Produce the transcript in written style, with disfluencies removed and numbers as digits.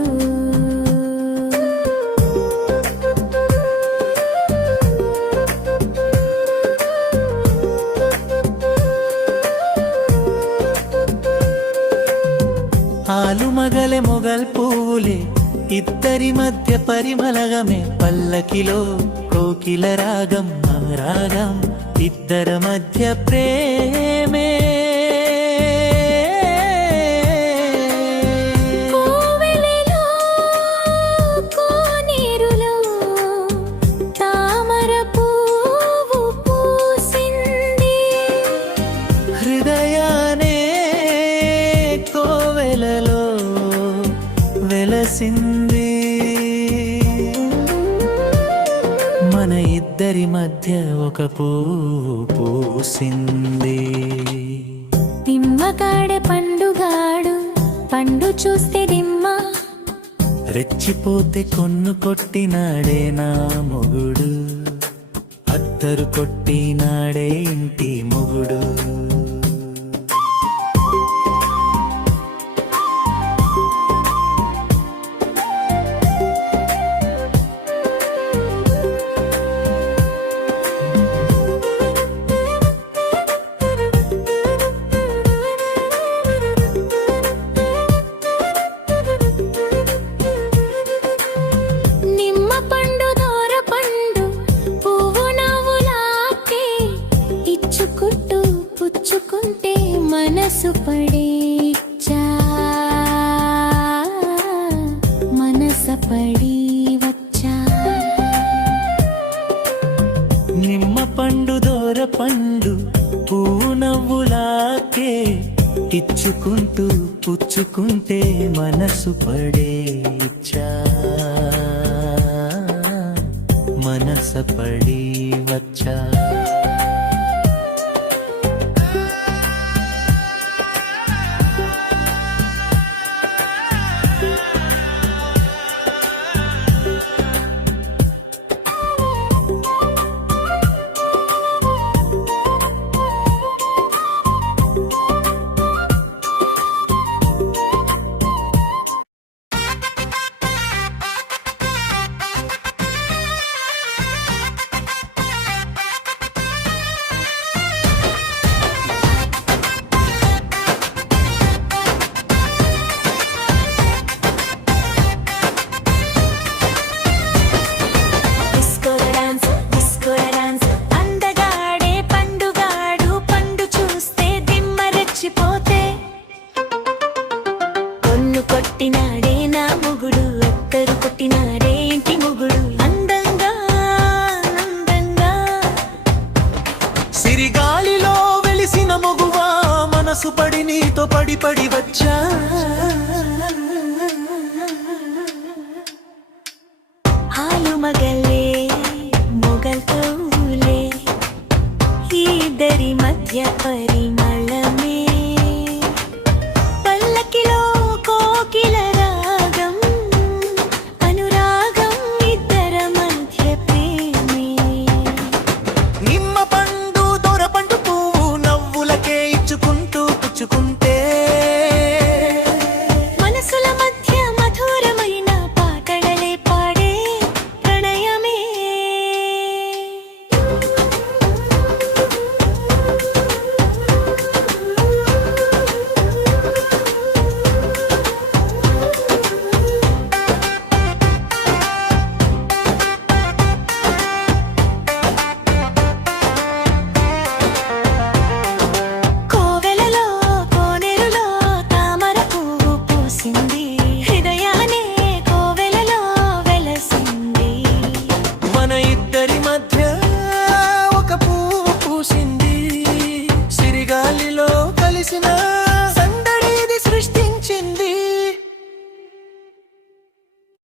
మొగుడు. ఆలుమగలే మొగల్ పూలే ఇద్దరి మధ్య పరిమళగమే, పల్లకిలో కోకిల రాగం రాగం ఇద్దరి మధ్య ప్రేమే. హృదయానే కోవెలలో వెలసింది, మన ఇద్దరి మధ్య ఒక పువ్వు పూసింది. నిమ్మకాడ పండుగాడు పండు చూస్తే దిమ్మ, రెచ్చిపోతే కొన్ను కొట్టినాడే నా మొగుడు, అత్తరు కొట్టినాడే ఇంటి మొగుడు. పుచ్చుకుంటే మనసు పడేచ్చా, మనస పడి వచ్చా. నిమ్మ పండు దోర పండు పువ్వు నవ్వులాకే, ఇచ్చుకుంటూ పుచ్చుకుంటే మనసు పడేచ్చా, మనస పడి వచ్చా.